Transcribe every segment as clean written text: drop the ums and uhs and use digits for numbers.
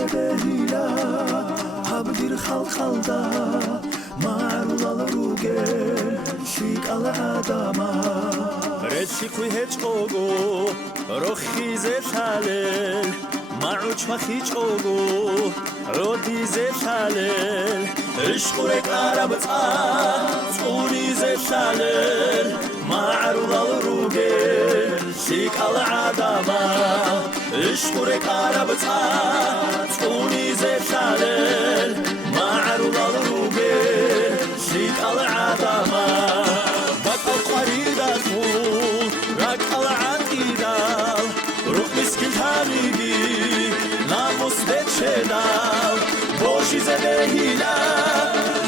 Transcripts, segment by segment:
زبهيلا هبدير خلدا معرول الروجل شيك على عدما رشي كوي هجوجو روخي زفالل معوش مخيج اوجو رودي زفالل اشقورك عربتا تقولي زفالل معرول الروجل شيك على عدما اشقورك عربتا تقولي زفالل معرول الروجل شيك على عدما بطل قريدة راك على عقيدة روح مسكين حبيبي ناموس بتشدال بوشي زبهيلا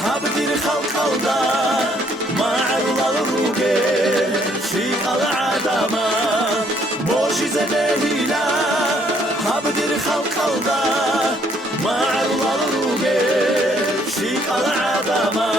هبدير خلدا معرول الروجل شيك على عدما بوشي زبهيلا هبدير خلدا معرول الروجل شيك على عدما